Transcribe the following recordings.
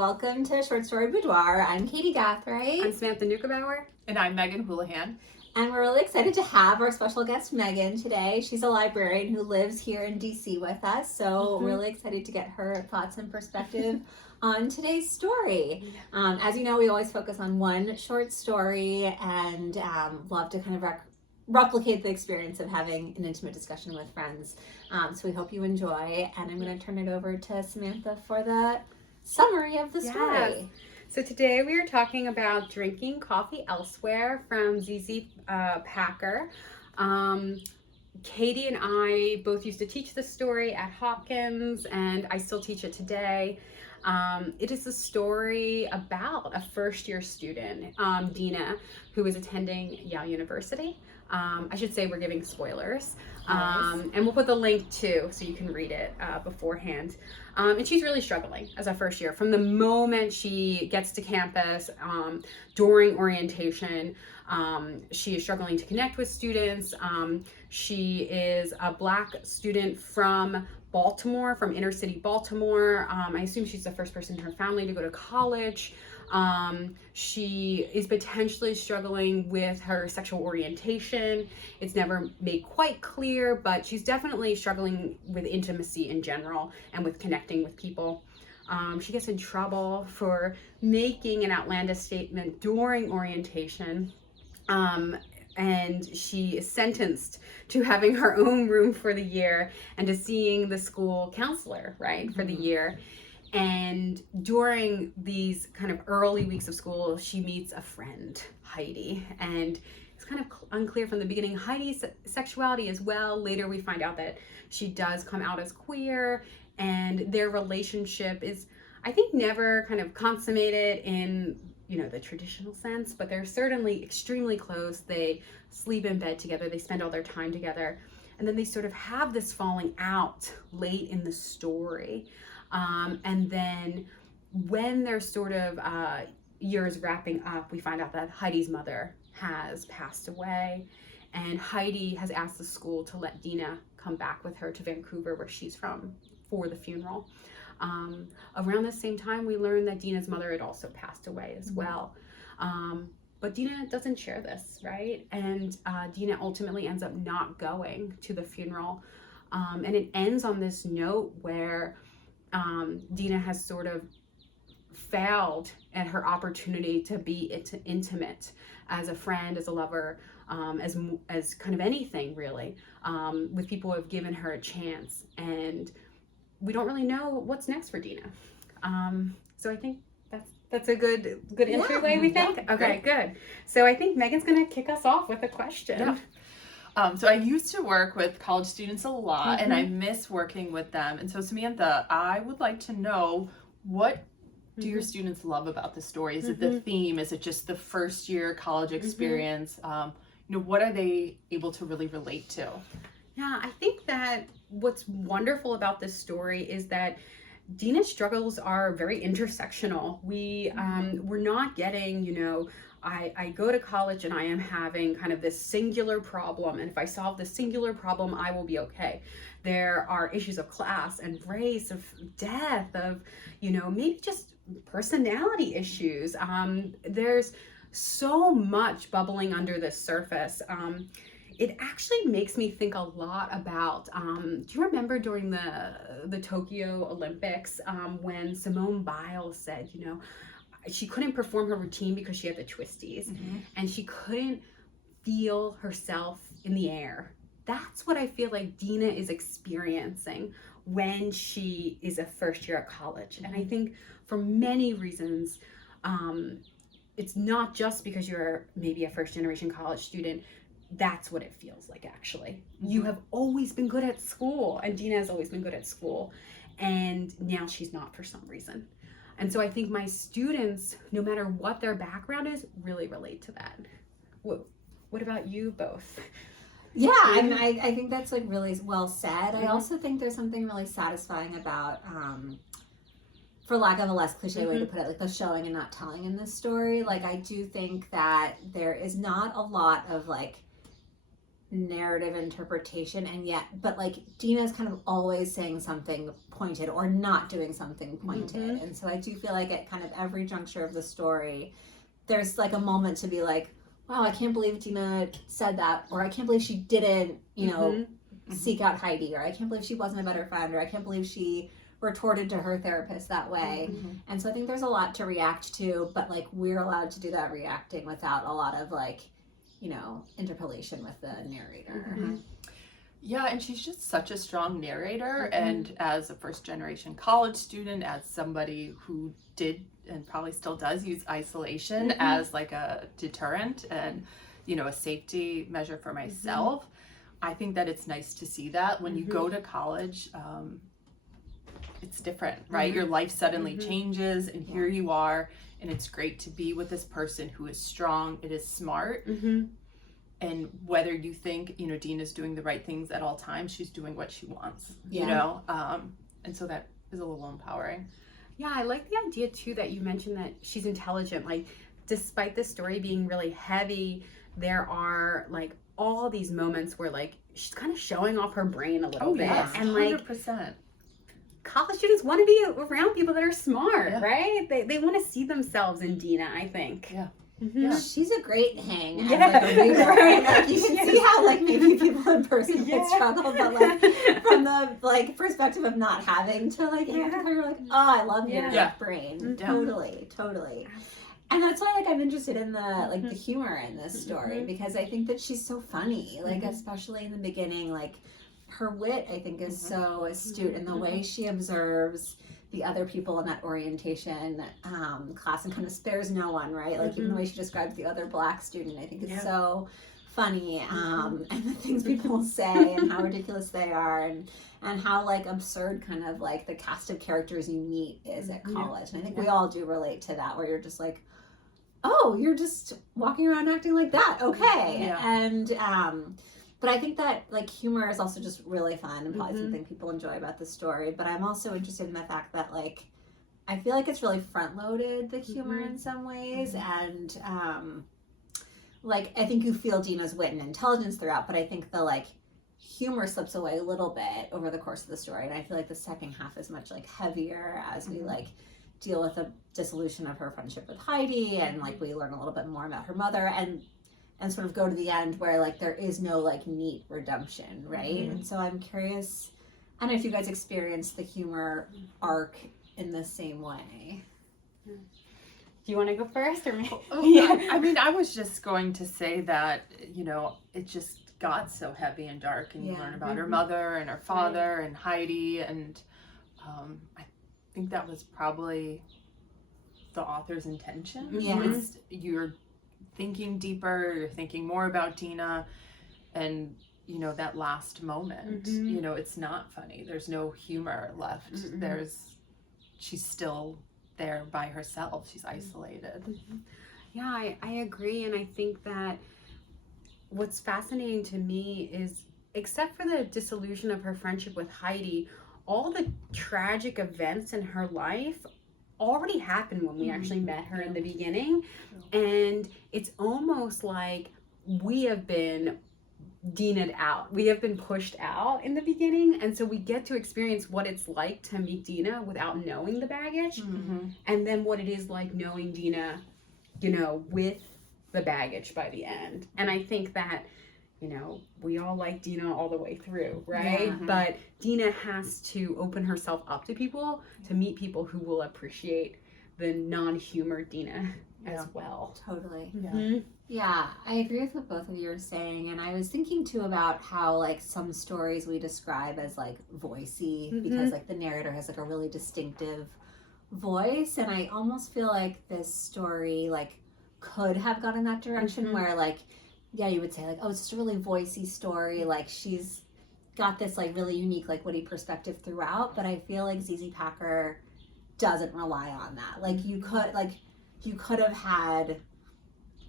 welcome to Short Story Boudoir. I'm Katy Gathright. I'm Samantha Neugebauer. And I'm Meggan Houlihan. And we're really excited to have our special guest, Meggan, today. She's a librarian who lives here in DC with us, so really excited to get her thoughts and perspective on today's story. As you know, we always focus on one short story and love to kind of replicate the experience of having an intimate discussion with friends. So we hope you enjoy, and I'm going to turn it over to Samantha for the summary of the story. Yes. So today we are talking about Drinking Coffee Elsewhere from ZZ Packer. Katy and I both used to teach this story at Hopkins, and I still teach it today. It is a story about a first-year student, Dina, who is attending Yale University. I should say we're giving spoilers. And we'll put the link too so you can read it beforehand. And she's really struggling as a first year. From the moment she gets to campus, during orientation, she is struggling to connect with students. She is a Black student from Baltimore, from inner city Baltimore. I assume she's the first person in her family to go to college. She is potentially struggling with her sexual orientation. It's never made quite clear, but she's definitely struggling with intimacy in general and with connecting with people. She gets in trouble for making an outlandish statement during orientation. And she is sentenced to having her own room for the year and to seeing the school counselor, right, for the year. And during these kind of early weeks of school, she meets a friend, Heidi, and it's kind of unclear from the beginning Heidi's sexuality as well. Later we find out that she does come out as queer, and their relationship is, I think, never kind of consummated in, you know, the traditional sense, but they're certainly extremely close. They sleep in bed together, they spend all their time together, and then they sort of have this falling out late in the story. And then when their sort of year is wrapping up, we find out that Heidi's mother has passed away, and Heidi has asked the school to let Dina come back with her to Vancouver, where she's from, for the funeral. Around the same time, we learn that Dina's mother had also passed away as well. But Dina doesn't share this, right? And Dina ultimately ends up not going to the funeral. And it ends on this note where Dina has sort of failed at her opportunity to be intimate as a friend, as a lover, as kind of anything really, with people who have given her a chance. And we don't really know what's next for Dina. So I think that's a good entryway, we think? Yeah, okay, good. So I think Meggan's gonna kick us off with a question. Yeah. So I used to work with college students a lot, and I miss working with them. And so Samantha, I would like to know, what do your students love about the story? Is it the theme? Is it just the first year college experience? What are they able to really relate to? Yeah, I think that what's wonderful about this story is that Dina's struggles are very intersectional. We're not getting, I go to college and I am having kind of this singular problem, and if I solve this singular problem, I will be okay. There are issues of class and race, of death, of, maybe just personality issues. There's so much bubbling under the surface. It actually makes me think a lot about, do you remember during the Tokyo Olympics when Simone Biles said, she couldn't perform her routine because she had the twisties, and she couldn't feel herself in the air. That's what I feel like Dina is experiencing when she is a first year at college. And I think for many reasons, it's not just because you're maybe a first generation college student. That's what it feels like, actually. You have always been good at school, and Dina has always been good at school, and now she's not for some reason. And so I think my students, no matter what their background is, really relate to that. What about you both? Yeah, I think that's like really well said. I also think there's something really satisfying about, for lack of a less cliche way to put it, like the showing and not telling in this story. Like, I do think that there is not a lot of like narrative interpretation, and yet, but like Dina's kind of always saying something pointed or not doing something pointed. And so I do feel like at kind of every juncture of the story, there's like a moment to be like, wow, I can't believe Dina said that, or I can't believe she didn't, you know, seek out Heidi, or I can't believe she wasn't a better friend, or I can't believe she retorted to her therapist that way. And so I think there's a lot to react to, but like we're allowed to do that reacting without a lot of like, you know, interpolation with the narrator. Yeah, and she's just such a strong narrator. And as a first generation college student, as somebody who did and probably still does use isolation as like a deterrent and, you know, a safety measure for myself, I think that it's nice to see that when you go to college, it's different, right? Your life suddenly changes, and here you are, and it's great to be with this person who is strong, it is smart. And whether you think, you know, Dina's doing the right things at all times, she's doing what she wants, you know? And so that is a little empowering. Yeah, I like the idea too that you mentioned that she's intelligent. Like, despite the story being really heavy, there are like all these moments where like she's kind of showing off her brain a little bit. And like 100%. College students want to be around people that are smart, right? They want to see themselves in Dina, I think. She's a great hang as like a reader. Right. Like you can see how like maybe people in person would struggle, but like from the like perspective of not having to like you're like, oh, I love your brain. Totally. And that's why like I'm interested in the like the humor in this story, because I think that she's so funny. Like especially in the beginning, like her wit I think is so astute in the way she observes the other people in that orientation class and kind of spares no one, right? Like even the way she describes the other Black student, I think is so funny, and the things people say and how ridiculous they are, and how like absurd kind of like the cast of characters you meet is at college. And I think we all do relate to that, where you're just like, oh, you're just walking around acting like that, okay. And but I think that like humor is also just really fun and probably something people enjoy about the story. But I'm also interested in the fact that like I feel like it's really front loaded, the humor in some ways, and like I think you feel Dina's wit and intelligence throughout, but I think the like humor slips away a little bit over the course of the story, and I feel like the second half is much like heavier as we like deal with the dissolution of her friendship with Heidi, and like we learn a little bit more about her mother, and sort of go to the end where like there is no like neat redemption, right? And so I'm curious, I don't know if you guys experienced the humor arc in the same way. Do you want to go first or me? I mean, I was just going to say that, you know, it just got so heavy and dark, and you learn about her mother and her father and Heidi, and I think that was probably the author's intention. You're thinking deeper, you're thinking more about Dina, and you know that last moment, you know, it's not funny, there's no humor left. She's still there by herself, she's isolated. I agree, and I think that what's fascinating to me is, except for the dissolution of her friendship with Heidi, all the tragic events in her life already happened when we actually met her in the beginning. And it's almost like we have been Dina'd out. We have been pushed out in the beginning. And so we get to experience what it's like to meet Dina without knowing the baggage. And then what it is like knowing Dina, you know, with the baggage by the end. And I think that, you know, we all like Dina all the way through, right? But Dina has to open herself up to people, to meet people who will appreciate the non-humor Dina as well. Totally. Yeah, I agree with what both of you are saying. And I was thinking too about how like some stories we describe as like voicey because like the narrator has like a really distinctive voice. And I almost feel like this story like could have gone in that direction where like, yeah, you would say like, oh, it's just a really voicey story. Like she's got this like really unique, like witty perspective throughout. But I feel like ZZ Packer doesn't rely on that. Like you could have had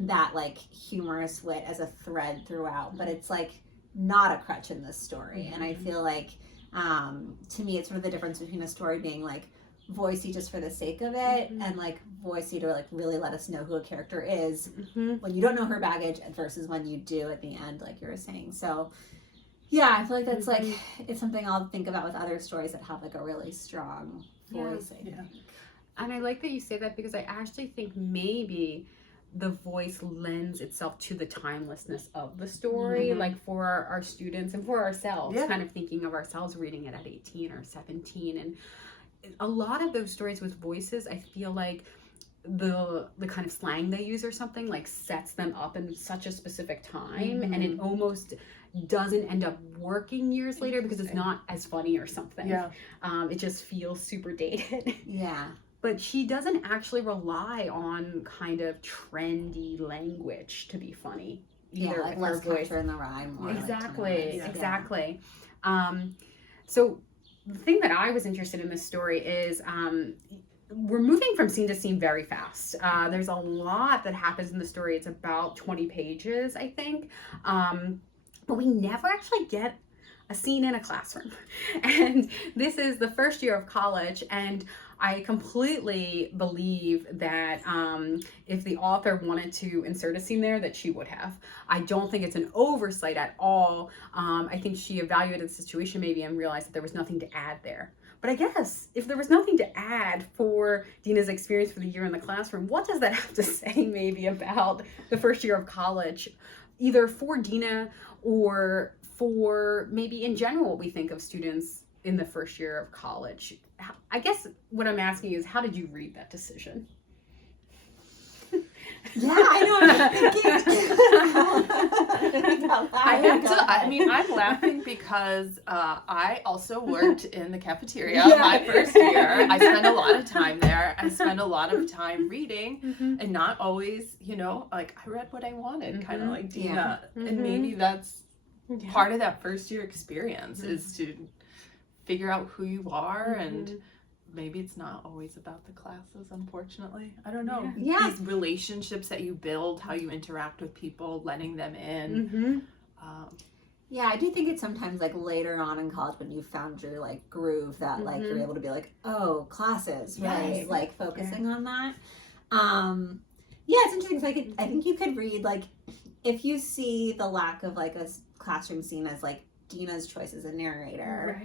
that like humorous wit as a thread throughout, but it's like not a crutch in this story. And I feel like to me it's sort of the difference between a story being like voicey just for the sake of it, and like voicey to like really let us know who a character is when you don't know her baggage versus when you do at the end, like you were saying. So yeah, I feel like that's like, it's something I'll think about with other stories that have like a really strong voice. I think. And I like that you say that, because I actually think maybe the voice lends itself to the timelessness of the story, like for our students and for ourselves, kind of thinking of ourselves reading it at 18 or 17. And a lot of those stories with voices, I feel like the kind of slang they use or something like sets them up in such a specific time, and it almost doesn't end up working years later because it's not as funny or something. It just feels super dated. But she doesn't actually rely on kind of trendy language to be funny either. Like with less her voice. capture in the rhyme. More Exactly, like exactly. So the thing that I was interested in this story is we're moving from scene to scene very fast. There's a lot that happens in the story. It's about 20 pages, I think. But we never actually get a scene in a classroom. And this is the first year of college, and I completely believe that if the author wanted to insert a scene there, that she would have. I don't think it's an oversight at all. I think she evaluated the situation maybe and realized that there was nothing to add there. But I guess if there was nothing to add for Dina's experience for the year in the classroom, what does that have to say maybe about the first year of college, either for Dina or for maybe in general what we think of students in the first year of college? I guess what I'm asking is, how did you read that decision? I know. I'm laughing because I also worked in the cafeteria my first year. I spent a lot of time there. I spent a lot of time reading, and not always, like I read what I wanted, kind of like Dina. And maybe that's part of that first year experience is to figure out who you are, and maybe it's not always about the classes, unfortunately. I don't know. These relationships that you build, how you interact with people, letting them in. I do think it's sometimes like later on in college when you found your like groove that like you're able to be like, oh, classes, right? Like focusing on that. It's interesting. So I think you could read like, if you see the lack of like a classroom scene as like Dina's choice as a narrator,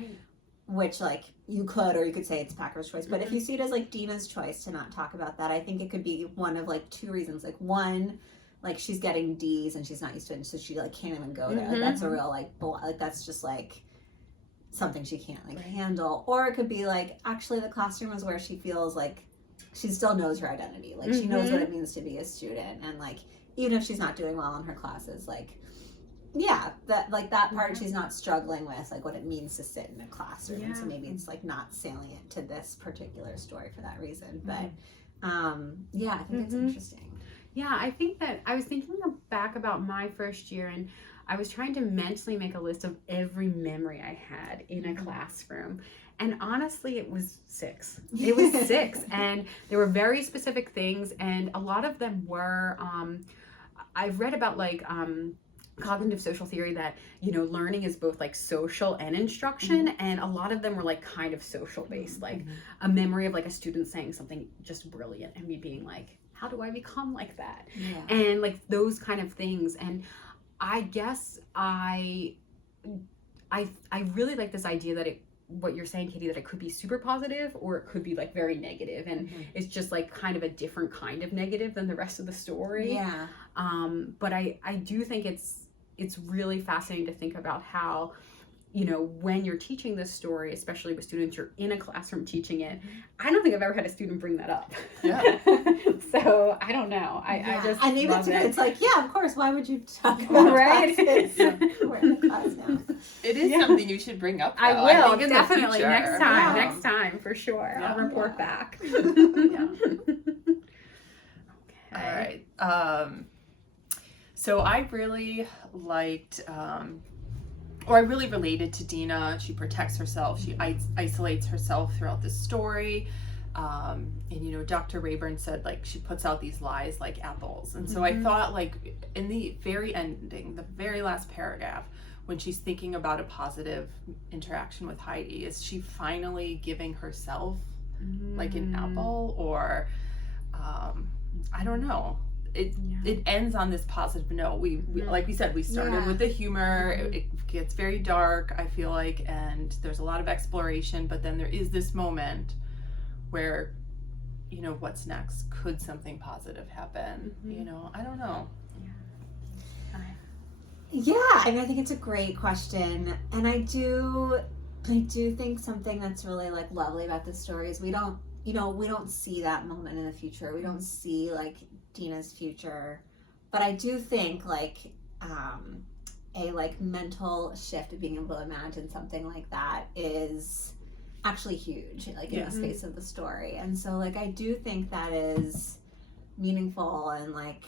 which like you could say it's Packer's choice, but if you see it as like Dina's choice to not talk about that, I think it could be one of like two reasons. Like one, like she's getting D's and she's not used to it, so she like can't even go there. Like that's a real like that's just like something she can't like handle. Or it could be like actually the classroom is where she feels like she still knows her identity. Like she knows what it means to be a student, and like even if she's not doing well in her classes, like that part she's not struggling with, like what it means to sit in a classroom. And so maybe it's like not salient to this particular story for that reason. But I think it's interesting. I think that I was thinking back about my first year, and I was trying to mentally make a list of every memory I had in a classroom. And honestly, it was 6. It was 6. And there were very specific things. And a lot of them were, I've read about like, cognitive social theory that learning is both like social and instruction, and a lot of them were like kind of social based, like a memory of like a student saying something just brilliant and me being like, how do I become like that? And like those kind of things. And I guess I really like this idea that what you're saying, Katy, that it could be super positive or it could be like very negative, and it's just like kind of a different kind of negative than the rest of the story. But I do think it's really fascinating to think about how, when you're teaching this story, especially with students, you're in a classroom teaching it. I don't think I've ever had a student bring that up. So I don't know. I just and even love it. It's like, of course, why would you talk about classes? We're in the class now. It is something you should bring up, though. I will, think definitely, next time. Yeah. Next time, for sure. I'll report back. All right. So I really liked, or I really related to Dina. She protects herself. She isolates herself throughout the story. And, Dr. Rayburn said, like, she puts out these lies like apples. And so I thought, like, in the very ending, the very last paragraph, when she's thinking about a positive interaction with Heidi, is she finally giving herself like an apple, or I don't know. It ends on this positive note. We like we said, we started with the humor. It gets very dark, I feel like, and there's a lot of exploration, but then there is this moment where, you know, what's next? Could something positive happen? You know, I don't know. Yeah, I mean, I think it's a great question, and I do think something that's really like lovely about this story is we don't see that moment in the future. We don't see like Dina's future, but I do think like a like mental shift of being able to imagine something like that is actually huge, like in the space of the story. And so like I do think that is meaningful and like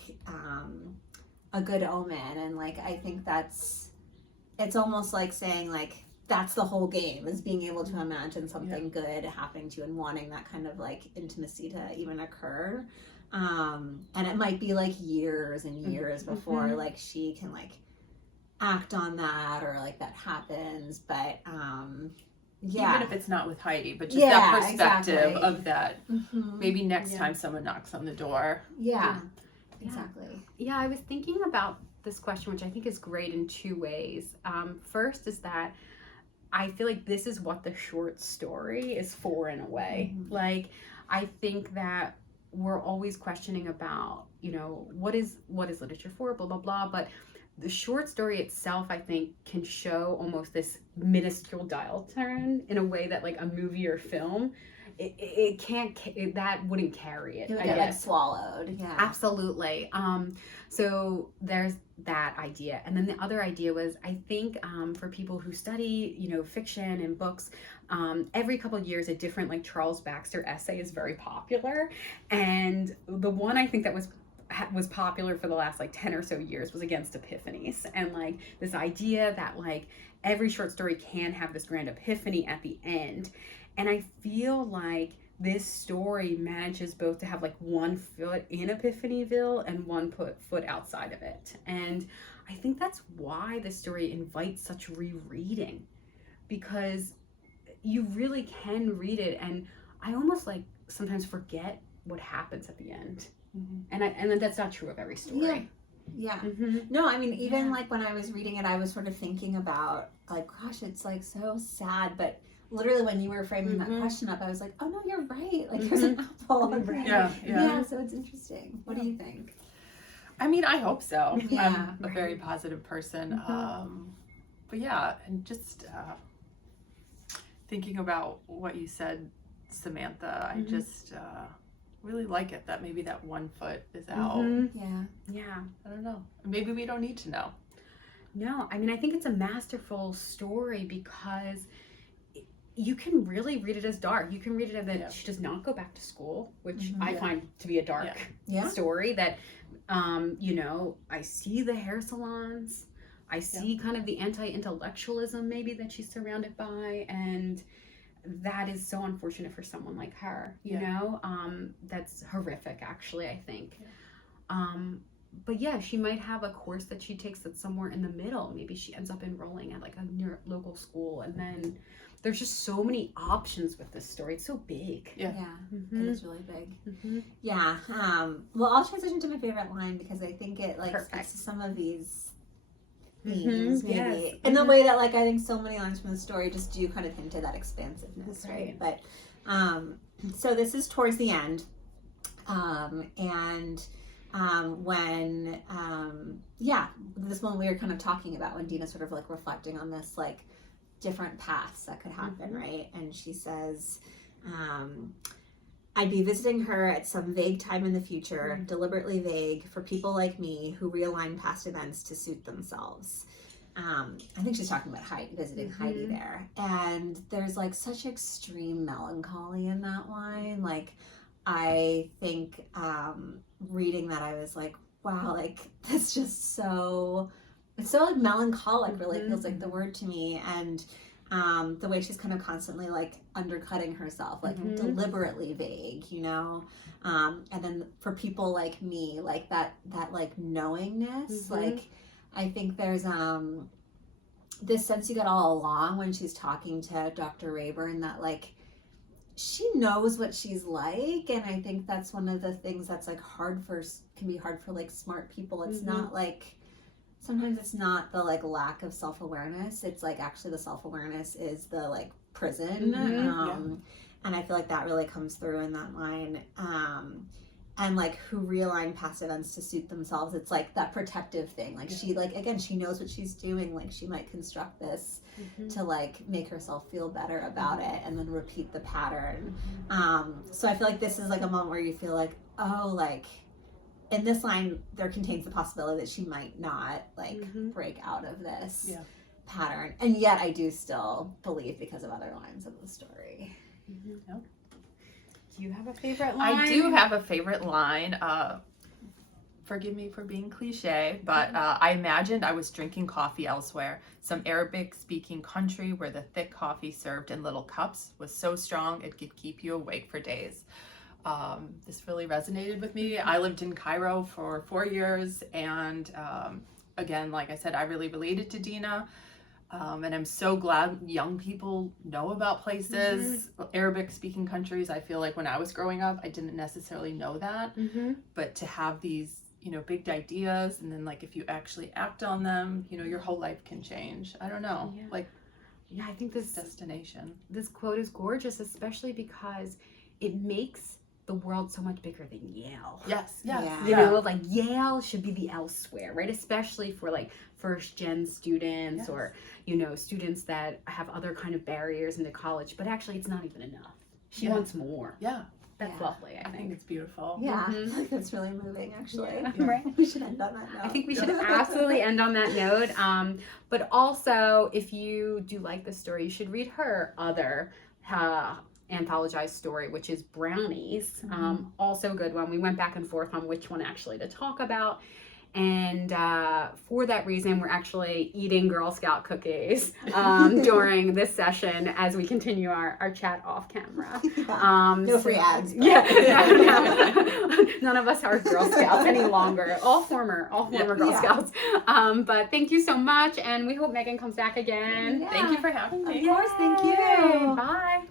a good omen, and like I think it's almost like saying like that's the whole game, is being able to imagine something good happening to you and wanting that kind of like intimacy to even occur. And it might be like years and years before like she can like act on that or like that happens, but even if it's not with Heidi, but just that perspective of that. Maybe next time someone knocks on the door. Exactly. Yeah, I was thinking about this question, which I think is great in two ways. First is that I feel like this is what the short story is for in a way. Like, I think that we're always questioning about, you know, what is literature for, blah, blah, blah. But the short story itself, I think, can show almost this minuscule dial turn in a way that like a movie or film, it can't, that wouldn't carry it. It would get like swallowed. Yeah. Absolutely. So there's that idea. And then the other idea was, I think for people who study, you know, fiction and books, every couple of years a different like Charles Baxter essay is very popular. And the one I think that was popular for the last like 10 or so years was Against Epiphanies, and like this idea that like every short story can have this grand epiphany at the end. And I feel like this story manages both to have like one foot in Epiphanyville and one foot outside of it. And I think that's why this story invites such rereading, because you really can read it, and I almost like sometimes forget what happens at the end. And then that's not true of every story. No, I mean, even like when I was reading it, I was sort of thinking about like, gosh, it's like so sad, but literally when you were framing that question up, I was like, oh no, you're right, like there's an apple. Yeah, so it's interesting. What do you think? I mean, I hope so. I'm a very positive person. But yeah, and just thinking about what you said, Samantha, I just really like it that maybe that one foot is out. I don't know, maybe we don't need to know. No, I mean, I think it's a masterful story because you can really read it as dark. You can read it as that she does not go back to school, which I find to be a dark story. That, you know, I see the hair salons, I see kind of the anti-intellectualism maybe that she's surrounded by, and that is so unfortunate for someone like her, you know? That's horrific, actually, I think. But yeah, she might have a course that she takes that's somewhere in the middle. Maybe she ends up enrolling at like a near local school, and then there's just so many options with this story. It's so big. It is really big. Well, I'll transition to my favorite line because I think it like speaks to some of these themes, maybe in the way that like I think so many lines from the story just do kind of hint at that expansiveness, right? But so this is towards the end, and when this one we were kind of talking about when Dina's sort of like reflecting on this like different paths that could happen, right? And she says, I'd be visiting her at some vague time in the future, deliberately vague, for people like me who realign past events to suit themselves. I think she's talking about Heidi, visiting Heidi there. And there's like such extreme melancholy in that line. Like, I think reading that, I was like, wow, like that's just so, it's so like melancholic, really feels like the word to me. And the way she's kind of constantly like undercutting herself, like deliberately vague, you know? And then for people like me, like that like knowingness, like I think there's this sense you get all along when she's talking to Dr. Rayburn that like she knows what she's like, and I think that's one of the things that's like can be hard for like smart people. It's not like, sometimes it's not the like lack of self-awareness, it's like actually the self-awareness is the like prison. And I feel like that really comes through in that line. And like who realign past events to suit themselves, it's like that protective thing, like she like, again, she knows what she's doing, like she might construct this to like make herself feel better about it and then repeat the pattern. So I feel like this is like a moment where you feel like, oh, like in this line there contains the possibility that she might not like break out of this pattern, and yet I do still believe because of other lines of the story. Do you have a favorite line? I do have a favorite line. Forgive me for being cliche, but I imagined I was drinking coffee elsewhere, some Arabic-speaking country where the thick coffee served in little cups was so strong it could keep you awake for days. This really resonated with me. I lived in Cairo for 4 years, and again, like I said, I really related to Dina. And I'm so glad young people know about places, Arabic speaking countries. I feel like when I was growing up, I didn't necessarily know that, but to have these, you know, big ideas, and then like if you actually act on them, you know, your whole life can change. I don't know, like, I think this quote is gorgeous, especially because it makes the world so much bigger than Yale. Yes. You know, like Yale should be the elsewhere, right? Especially for like first gen students or, you know, students that have other kind of barriers into college, but actually it's not even enough. She wants more. That's lovely. I think it's beautiful. Like that's really moving, actually. Right? We should end on that note. I think we should absolutely end on that note. But also, if you do like the story, you should read her other anthologized story, which is Brownies. Also a good one. We went back and forth on which one actually to talk about, and for that reason we're actually eating Girl Scout cookies during this session as we continue our chat off camera. No free ads. None of us are Girl Scouts any longer. All former Girl Scouts. But thank you so much, and we hope Meggan comes back again. Thank you for having me. Of course, thank you. Bye.